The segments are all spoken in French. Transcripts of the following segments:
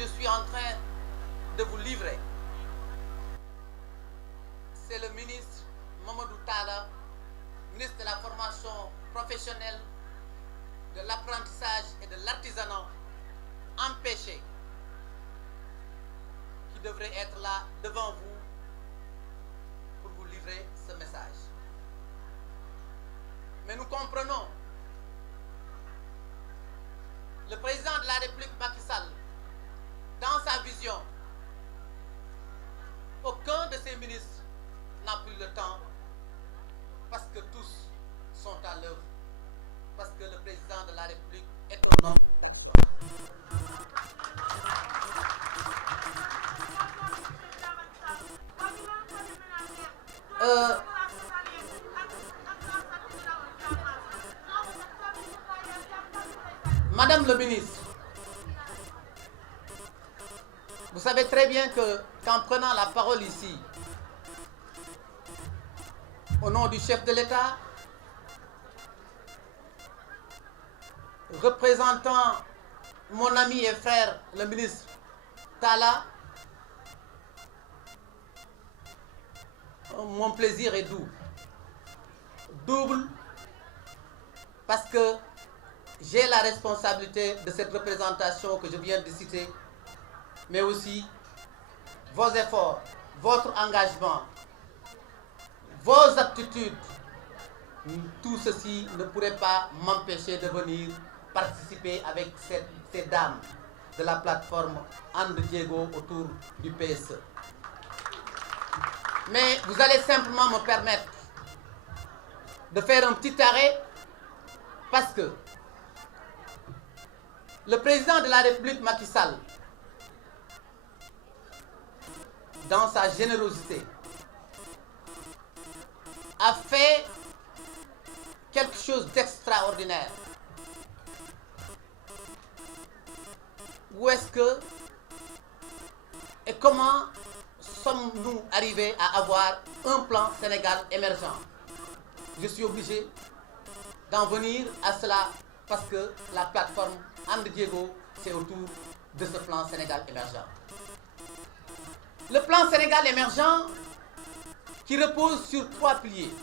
je suis en train de vous livrer, c'est le ministre Mamadou Talla, ministre de la formation professionnelle, de l'apprentissage et de l'artisanat empêché, qui devrait être là devant vous pour vous livrer ce message. Mais nous comprenons, le président de la République Macky Sall, dans sa vision, aucun de ses ministres n'a plus le temps parce que tous sont à l'œuvre, parce que le président de la République est un homme. Madame le ministre, vous savez très bien qu'en prenant la parole ici, au nom du chef de l'État, représentant mon ami et frère, le ministre Talla, mon plaisir est double, parce que j'ai la responsabilité de cette représentation que je viens de citer, mais aussi vos efforts, votre engagement, vos aptitudes, tout ceci ne pourrait pas m'empêcher de venir participer avec ces dames de la plateforme And Diego autour du PSE. Mais vous allez simplement me permettre de faire un petit arrêt parce que le président de la République Macky Sall, dans sa générosité, a fait quelque chose d'extraordinaire. Où est-ce que et comment sommes-nous arrivés à avoir un plan Sénégal émergent? Je suis obligé d'en venir à cela parce que la plateforme And Diego, c'est autour de ce plan Sénégal émergent. Le plan Sénégal émergent qui repose sur 3 piliers.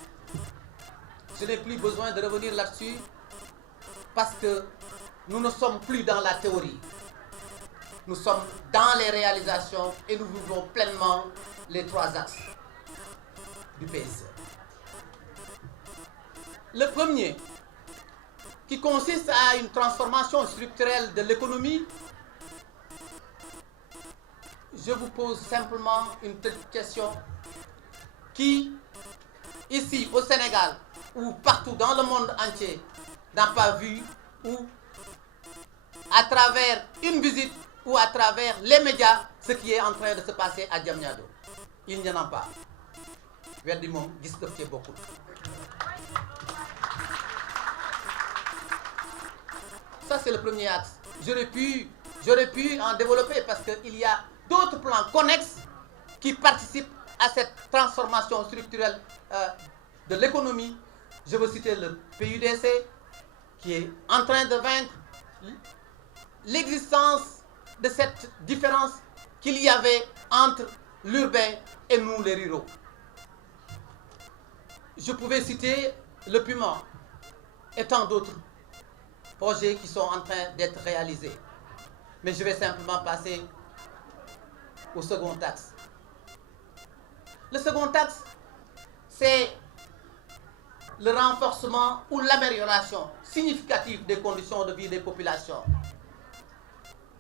Je n'ai plus besoin de revenir là-dessus parce que nous ne sommes plus dans la théorie. Nous sommes dans les réalisations et nous vivons pleinement les 3 axes du PSE. Le premier, qui consiste à une transformation structurelle de l'économie, je vous pose simplement une petite question qui, ici au Sénégal ou partout dans le monde entier, n'a pas vu ou à travers une visite ou à travers les médias ce qui est en train de se passer à Diamniadio. Il n'y en a pas. Verdimon, discuté beaucoup. Ça, c'est le premier axe. J'aurais pu en développer parce qu'il y a d'autres plans connexes qui participent à cette transformation structurelle de l'économie. Je veux citer le PUDC qui est en train de vaincre l'existence de cette différence qu'il y avait entre l'urbain et nous les ruraux. Je pouvais citer le Puma et tant d'autres projets qui sont en train d'être réalisés. Mais je vais simplement passer au second axe. Le second axe, c'est le renforcement ou l'amélioration significative des conditions de vie des populations.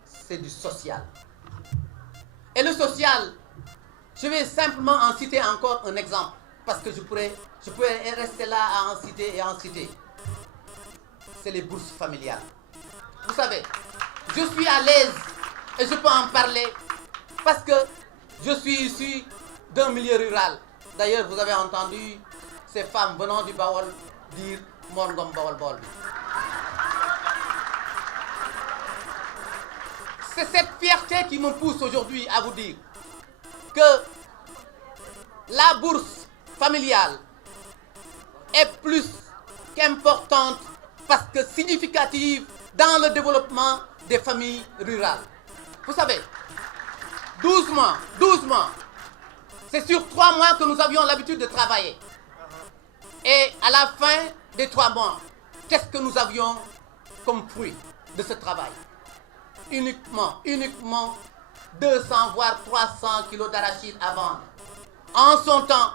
C'est du social. Et le social, je vais simplement en citer encore un exemple, parce que je pourrais rester là à en citer et en citer. C'est les bourses familiales. Vous savez, je suis à l'aise et je peux en parler parce que je suis issu d'un milieu rural. D'ailleurs, vous avez entendu ces femmes venant du Bawol dire Morgom Bawol Bol. C'est cette fierté qui me pousse aujourd'hui à vous dire que la bourse familiale est plus qu'importante parce que significative dans le développement des familles rurales. Vous savez, 12 mois, c'est sur 3 mois que nous avions l'habitude de travailler. Et à la fin des 3 mois, qu'est-ce que nous avions comme fruit de ce travail? Uniquement 200 voire 300 kilos d'arachide à vendre. En son temps,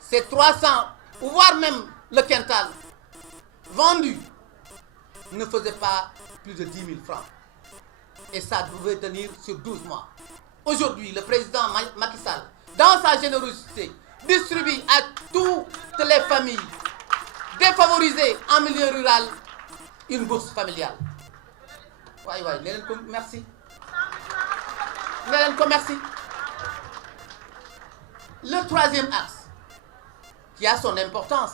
ces 300, voire même le quintal, vendu, ne faisait pas plus de 10 000 francs. Et ça devait tenir sur 12 mois. Aujourd'hui, le président Macky Sall, dans sa générosité, distribue à toutes les familles défavorisées en milieu rural une bourse familiale. Merci. Merci. Le troisième axe, qui a son importance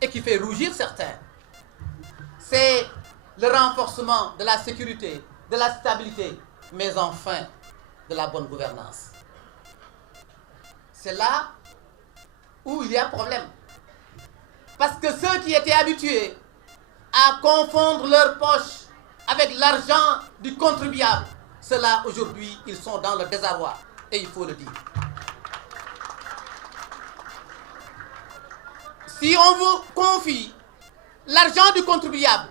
et qui fait rougir certains, c'est le renforcement de la sécurité, de la stabilité, mais enfin de la bonne gouvernance. C'est là où il y a problème. Parce que ceux qui étaient habitués à confondre leurs poches avec l'argent du contribuable, ceux-là aujourd'hui, ils sont dans le désarroi. Et il faut le dire. Si on vous confie l'argent du contribuable,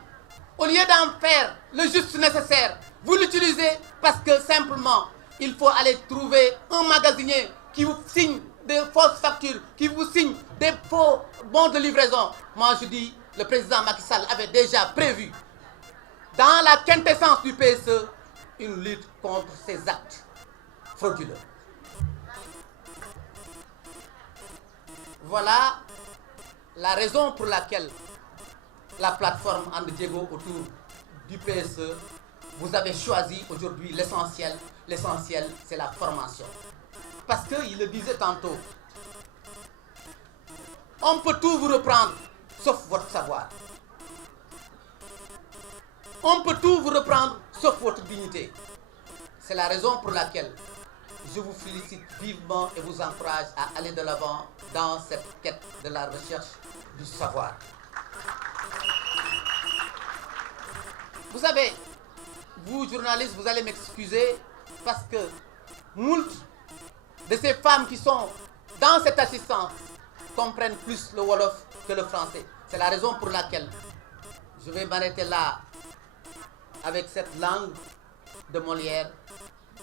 au lieu d'en faire le juste nécessaire, vous l'utilisez parce que simplement, il faut aller trouver un magasinier qui vous signe des fausses factures, qui vous signe des faux bons de livraison. Moi, je dis, le président Macky Sall avait déjà prévu, dans la quintessence du PSE, une lutte contre ces actes frauduleux. Voilà la raison pour laquelle la plateforme And Diego autour du PSE, vous avez choisi aujourd'hui l'essentiel. L'essentiel, c'est la formation. Parce qu'il le disait tantôt, on peut tout vous reprendre, sauf votre savoir. On peut tout vous reprendre, sauf votre dignité. C'est la raison pour laquelle je vous félicite vivement et vous encourage à aller de l'avant dans cette quête de la recherche du savoir. Vous savez, vous journalistes, vous allez m'excuser parce que moult de ces femmes qui sont dans cette assistance comprennent plus le Wolof que le français. C'est la raison pour laquelle je vais m'arrêter là avec cette langue de Molière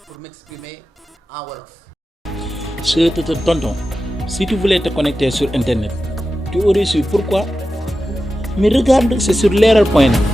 pour m'exprimer en Wolof. Tonton, si tu voulais te connecter sur Internet, tu aurais su pourquoi. Mais regarde, c'est sur l'erreur.net.